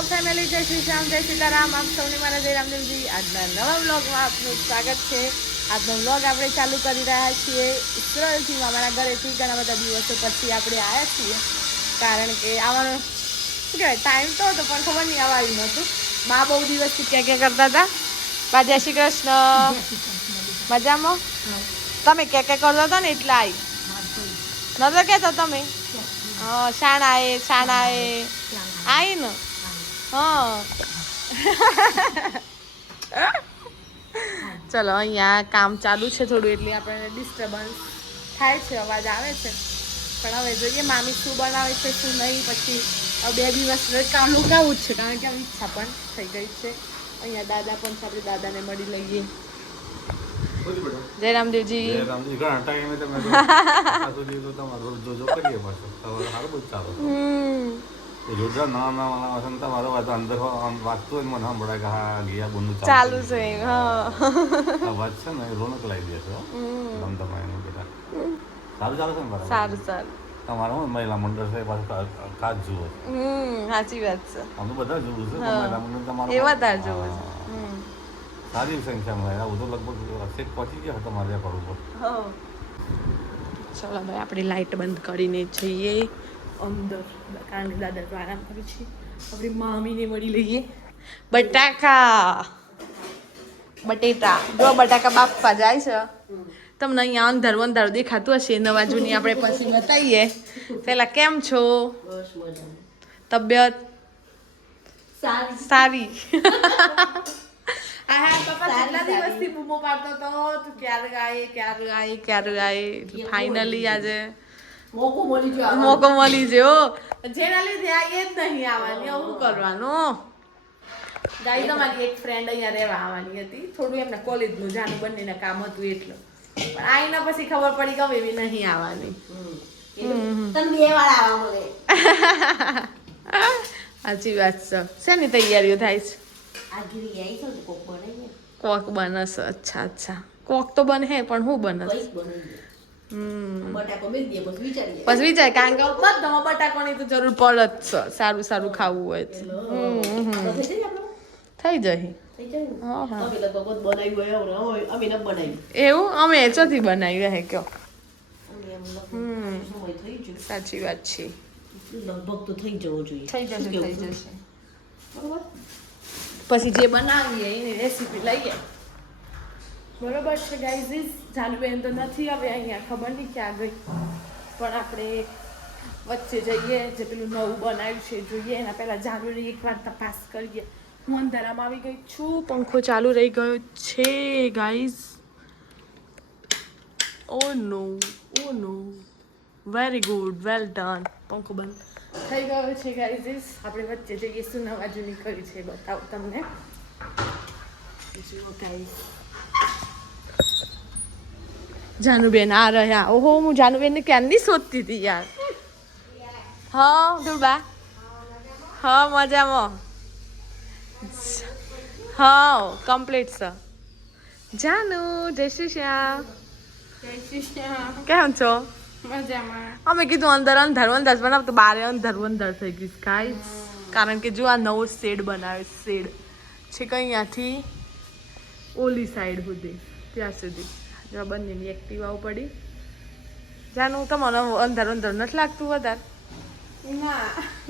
Hello family, જય શ્રી શ્યામ, જય સીતારામ. આપ સૌને મારા જય રામદેવજી. આજના નવા વ્લોગમાં આપનું સ્વાગત છે. આજનો વ્લોગ આપણે ચાલુ કરી રહ્યા છીએ ઉત્તરાયણથી. અમારા ઘરેથી ઘણા બધા દિવસો પછી આપણે આવ્યા છીએ, કારણ કે આવવાનો શું કહેવાય ટાઈમ તો હતો પણ ખબર નહીં આવવાનું નહોતું. મા બહુ દિવસથી ક્યાં કરતા હતા. બા જય શ્રી કૃષ્ણ. મજામાં તમે ક્યાં કરતા હતા ને એટલે આવી નતો કહેતો તમે. શાણા એ આઈ ને ચલો અહીંયા કામ ચાલુ છે થોડું, એટલે આપણને ડિસ્ટર્બન્સ થાય છે, અવાજ આવે છે. પણ હવે જોઈએ મામી શું બનાવે છે શું નહીં. પછી 2 દિવસ કામ રોકાવું જ છે, કારણ કે આવી ઈચ્છા પણ થઈ ગઈ છે. અહીંયા દાદા પણ છે, આપણે દાદાને મળી લઈએ. જય રામદેવજી. ઘણા ટાઈમે તમે જોરદાર નવા તમારો વાત અંદર વાગતું હોય મને સંભળાય કે હા ગયા બોનું ચાલુ છે. અવાજ છે ને રોનક લાવી દે છે. ધમધમાઈને બેટા સારું ચાલે છે ને બરાબર. સારું સારું. તમારે શું મહિલા મંડળ છે પાછું કાચ જુઓ. સાચી વાત છે. અમે બધા જોવું છે મહિલા મંડળ તમારું એ વધારે જોવું છે. સારી સંખ્યામાં હું તો લગભગ શેક પહોંચી ગયા તમારે ત્યાં પર ઉપર. ચલો ભાઈ આપણે લાઇટ બંધ કરીને જઈએ અંદર, કારણ કે દાદા તો આરામ કરે છે. આપણી મામીને મળી લઈએ. બટેટા જો બટાકા બાફવા જાય છે. તમને અહીંયા અંધારું અંધારું દેખાતું હશે. નવા જૂની આપણે પછી બતાવીએ. પેલા કેમ છો? તબિયત સારી. કેટલા દિવસથી બૂમો પાડતો હતો તું ક્યારે આય. ફાઇનલી આજે મોકો મળી ગયો. જેના લીધે આ એ જ નહીં આવવાની, શું કરવાનું. ગાઈ તમારી એક ફ્રેન્ડ અહીંયા રહેવા આવવાની હતી, થોડું એમના કોલેજનું જાનું બંનેના કામ હતું એટલે. પણ આઈના પછી ખબર પડી કે એવી નહીં આવવાની. સાચી વાત છે. શેની તૈયારીઓ થાય છે? કોક બનશે. અચ્છા કોક તો બને પણ હું બનશે પછી વિચાર, કારણ કે બધામાં બટાકાની તો જરૂર પડે જ છે. સારું ખાવું હોય તો થઈ જાય. એવું અમે ચોથી બનાવ્યું હે કયો. સાચી વાત છે. લગભગ તો થઈ જવો જોઈએ. થઈ જશે. બરોબર. પછી જે બનાવીએ એની રેસીપી લઈએ. બરોબર છે ગાઈઝ. જાનવેન તો નથી હવે અહીંયા, ખબર નહીં ક્યાં ગઈ. પણ આપણે વચ્ચે જઈએ, જે પેલું નવું બનાવ્યું છે જોઈએ. એના પહેલાં જાનવેની એકવાર તપાસ કરીએ. હું અંધારામાં આવી ગઈ છું. પંખો ચાલુ રહી ગયો છે guys. Oh no very good, well done. પંખો બંધ થઈ ગયો છે ગાઈઝ. આપણે વચ્ચે જઈએ, શું નવા જૂની કરી છે બતાવું તમને. જુઓ ગાઈઝ, જાનુબેન આ રહ્યા. ઓહો, હું જાનુબેનને ક્યારની શોધતી હતી યાર. હા ધુરબા. હા મજામાં. હા કમ્પ્લીટ છે. જાનુ જય શ્રી શ્યામ. કેમ છો? મજામાં. અમે કીધું અંદર અંધારું બનાવ તો બારે અંધારું થઈ ગયું ગાઈસ. કારણ કે જો આ નવો શેડ બનાવે. શેડ છે કે અહીંયાથી ઓલી સાઈડ સુધી, ત્યાં સુધી જો બંનેની એક્ટિવાઓ પડી. જાનું તમને અંધારું નથી લાગતું વધારે?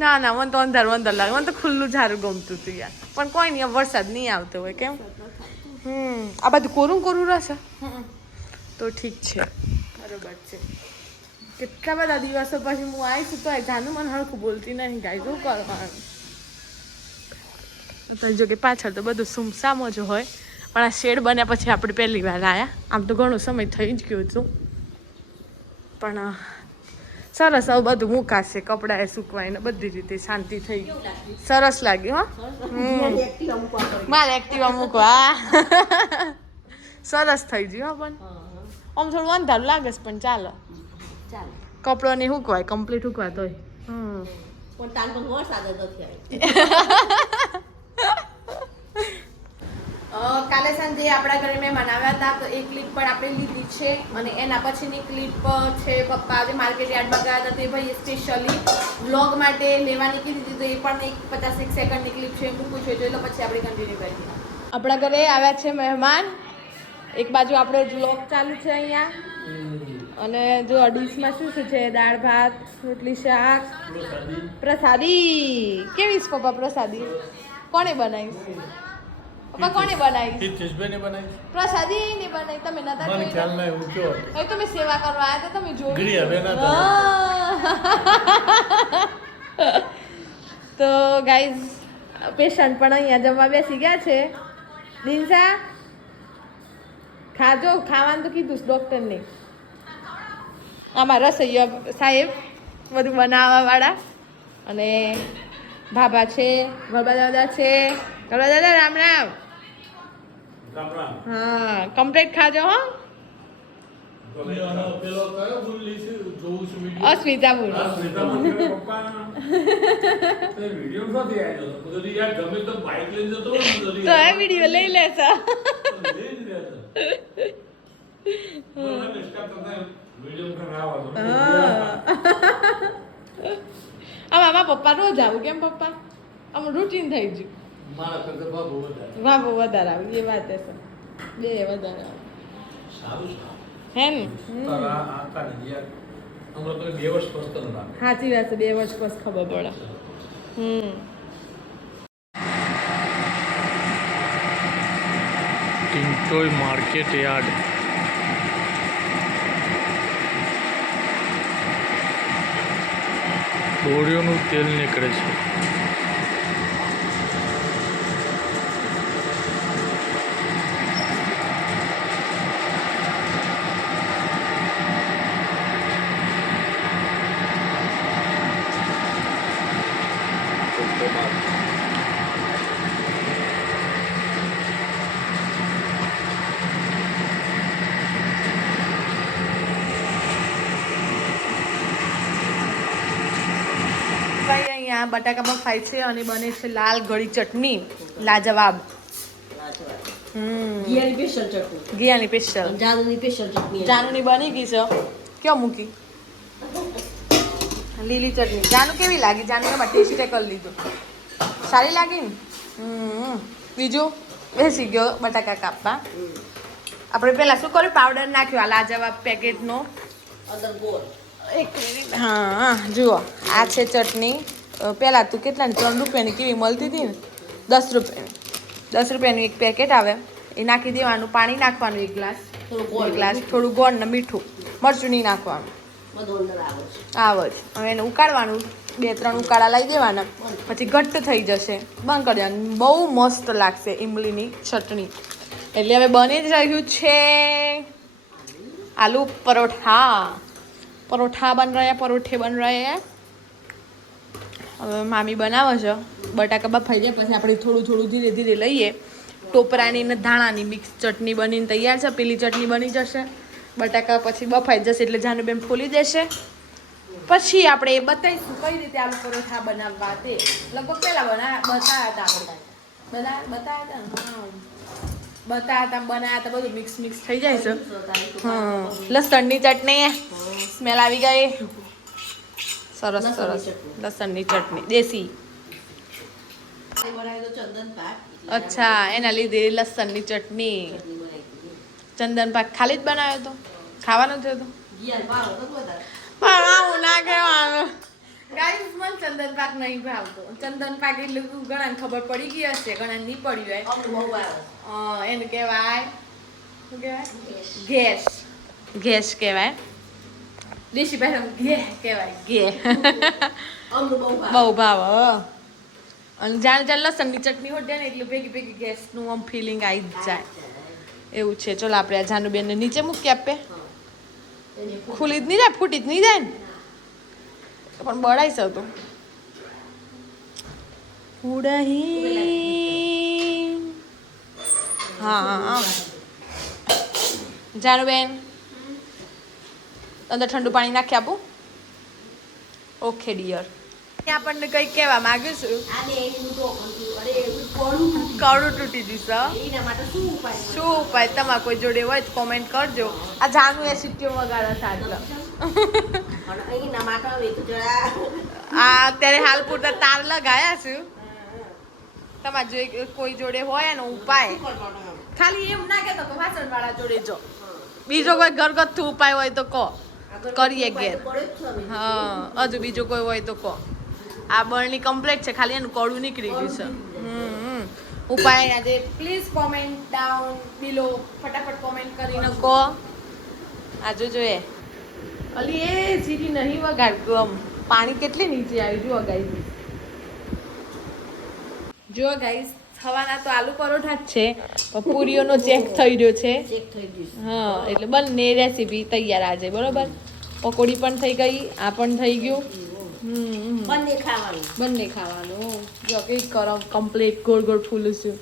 ના મને તો અંધારું લાગે. મને તો ખુલ્લું ઝારું ગમતું હતું યાર. પણ કોઈ નહીં, વરસાદ નહીં આવતો હોય કેમ. આ બધું કોરું રહેશે તો ઠીક છે. બરોબર છે. કેટલા બધા દિવસો પછી હું આવીશું તો જાનું મને હળખું બોલતી નહીં ગાય. શું કરવાનું? જો કે પાછળ તો બધું સુમસામ જ હોય, પણ આ શેડ બન્યા પછી આપણે પહેલી વાર આવ્યા. આમ તો ઘણો સમય થઈ જ ગયો છું, પણ સરસ આવું બધું મુકાશે. કપડાં સુકવાય ને બધી રીતે શાંતિ થઈ ગઈ. સરસ લાગ્યું. મારે એક્ટિવા મૂકવા સરસ થઈ ગયું. પણ આમ થોડું અંધારું લાગે છે પણ ચાલો. કપડો ને હુકવાય, કમ્પ્લીટ હુકવા તોય. કાલે સાંજે આજે આપણા ઘરે મહેમાન આવ્યા હતા તો એ ક્લિપ પણ આપણે લીધી છે અને એના પછીની ક્લિપ છે પપ્પા આજે માર્કેટ યાર્ડમાં ગયા હતા તે ભાઈ સ્પેશિયલી વ્લોગ માટે લેવાની કીધી હતી તો એ પણ એક 50 સેકન્ડની ક્લિપ છે મૂકું છું એટલે પછી આપણે કન્ટિન્યુ કરીએ. આપણા ઘરે આવ્યા છે મહેમાન. એક બાજુ આપણો વ્લોગ ચાલુ છે અહીંયા અને જો ડીશમાં શું શું છે દાળ ભાત રોટલી શાક પ્રસાદી. કેવી છે પપ્પા પ્રસાદી? કોણે બનાવી? પપ્પા કોણે બનાવી? પ્રસાદી ને બનાવી. તમે નતા જોઈ? તમે સેવા કરવા આવ્યા હતા, તમે જોયું? તો ગાઈઝ પેશન્ટ પણ અહીંયા જમવા બેસી ગયા છે. દિનસા ખાજો, ખાવાનું તો કીધું ડોક્ટરને. આમાં રસોઈયા સાહેબ બધું બનાવવા વાળા અને ભાભા છે, ભાભા દાદા છે. ભાભા દાદા રામ રામ. હા કમ્પ્લીટ ખાજો હો. અસ્મિતા બોલ. તો એ વિડીયો લઈ લેશો. આમાં પપ્પા રોજ આવું. કેમ પપ્પા? આમ રૂટીન થઈ ગયું. બાબુ વધારે આવે એ વાત છે. બે વધારે આવે હે ને? સાચી વાત છે. 2 વર્ષ પછી ખબર પડે. ટિન્ટોય માર્કેટ યાર્ડ. બોરીઓનું તેલ નીકળે છે. અહીંયા બટાકા બફાય છે અને બને છે લાલ ગળી ચટણી. લાજવાબ. ઘિયાની સ્પેશિયલ ચટણી. ઘિયાની સ્પેશિયલ. જાનુની સ્પેશિયલ ચટણી. જાનુની બની ગઈ છે. ક્યાં મૂકી? લીલી ચટણી. જાનુ કેવી લાગી? જાનુ એમાં ટેસ્ટ કરી લીધું. સારી લાગી ને? બીજું બેસી ગયો બટાકા કાપવા. આપણે પહેલા શું કર્યું? પાવડર નાખ્યો આ લાજવાબ પેકેટનો. અંદર ગોળ. એક મિનિટ. હા જુઓ આ છે ચટણી. પહેલાં તું કેટલાની 3 રૂપિયાની કેવી મળતી હતી ને? 10 રૂપિયાની. 10 રૂપિયાનું એક પેકેટ આવે એ નાખી દેવાનું. પાણી નાખવાનું 1 ગ્લાસ. થોડું ગોળ ને મીઠું. મરચું નહીં નાખવાનું. આવે જ. હવે એને ઉકાળવાનું. 2-3 ઉકાળા લઈ દેવાના. પછી ઘટ્ટ થઈ જશે. બંધ કરી દેવાનું. બહુ મસ્ત લાગશે ઇમલીની ચટણી. એટલે હવે બની જ રહ્યું છે આલુ પરોઠા. પરોઠા બન રહ્યા, પરોઠે બન રહ્યા. હવે મામી બનાવે છે. બટાકા બફાઈ જાય પછી આપણે થોડું ધીરે ધીરે લઈએ. ટોપરાની ને ધાણાની મિક્સ ચટણી બનીને તૈયાર છે. પેલી ચટણી બની જશે. બટાકા પછી બફાઈ જશે એટલે જાનુબેન ફોલી દેશે. પછી આપણે એ બતાવીશું કઈ રીતે આલુ પરોઠા બનાવવા તે. લગભગ પહેલાં બતાવ્યા હતા આપણે. બતાવ્યા હતા બધું મિક્સ થઈ જાય છે. હા લસણની ચટણી. સ્મેલ આવી ગઈ. સરસ લસણની ચટણી દેશી. અચ્છા એના લીધે લસણની ચટણી. ચંદન પાક ખાલી જ બનાવ્યો તો ખાવાનું થયું હતું. આવું ના કહેવાનું. ગાઈસ મને ચંદન પાક નહીં ભાવતો. ચંદન પાક એટલે ઘણાને ખબર પડી ગઈ હશે, ઘણા નહીં પડી હોય. એને કહેવાય શું કહેવાય? ગેસ કહેવાય. દેશી ભાષામાં ઘે કહેવાય. ઘે બહુ ભાવ. અને જાણ લસણની ચટણી હોટે ને એટલે ભેગી ગેસનું આમ ફિલિંગ આવી જ જાય એવું છે. ચલો આપણે આ જાનુબેનને નીચે મૂકી આપે. ખુલી જ નહીં જાય, ફૂટી જ નહીં જાય ને પણ બળાઈ શકતો. ઉડહી હા જાનુબેન અંદર ઠંડુ પાણી નાખી આપું? Okay dear. આપણને કઈ કહેવા માંગ્યું છું આને એનું ટોકન થયું. અરે એવું કોળું તૂટી કવડું તૂટી જશે ગયું. એના માટે શું ઉપાય? શું ઉપાય તમારા કોઈ જોડે હોય તો કોમેન્ટ કરજો આ જાનુ એ સિટ્ટીઓ વગાડે છે આટલા અને એના માટે હવે તો જરા આ અત્યારે હાલ પૂરતા તાર લગાયા છું તમારા જો કોઈ જોડે હોય એનો ઉપાય ખાલી એમ ના કહેતો કે વાસણ વાળા જોડે જો બીજો કોઈ ઘરગથ્થુ ઉપાય હોય તો કહો કરીએ ઘેર હા હજુ બીજો કોઈ હોય તો કહો આ બળની કમ્પ્લેટ છે ખાલી એનું કડું નીકળી ગયું છે ઉપાય આજે પ્લીઝ કોમેન્ટ ડાઉન બિલો ફટાફટ કોમેન્ટ કરીને કહો આજુ જોઈએ અલી એ સીટી નહીં વગાડતું આમ પાણી કેટલી નીચે આવી જુઓ ગાઈસ જો ગાઈસ થવાના તો આલુ પરોઠા જ છે પણ પૂરીઓનો ચેક થઈ રહ્યો છે ચેક થઈ ગયું. હા એટલે બંને રેસીપી તૈયાર આજે બરોબર પકોડી પણ થઈ ગઈ આ પણ થઈ ગયું બંને ખાવાનું. બંને ખાવાનું જો કંઈક કરો કમ્પ્લીટ ગોળ ગોળ ફૂલું છું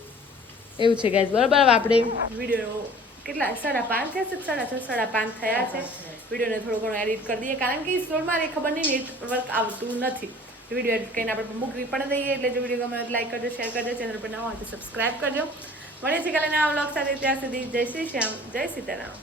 એવું છે ગાઈસ બરોબર હવે આપણે વિડીયો કેટલા 5:30 થયા છે 6:30 થયા છે વિડીયોને થોડો ઘણો એડિટ કરી દઈએ કારણ કે સ્ટોરમાં ખબર નહીં નેટવર્ક આવતું નથી વિડીયો એડિટ કરીને આપણે મૂકવી પણ દઈએ એટલે જો વિડીયો ગમે તો લાઈક કરજો શેર કરજો ચેનલ પર નવા હોય તો સબસ્ક્રાઈબ કરજો મળીએ છીએ કાલે નવા વ્લોગ સાથે ત્યાં સુધી જય શ્રી શ્યામ જય સીતારામ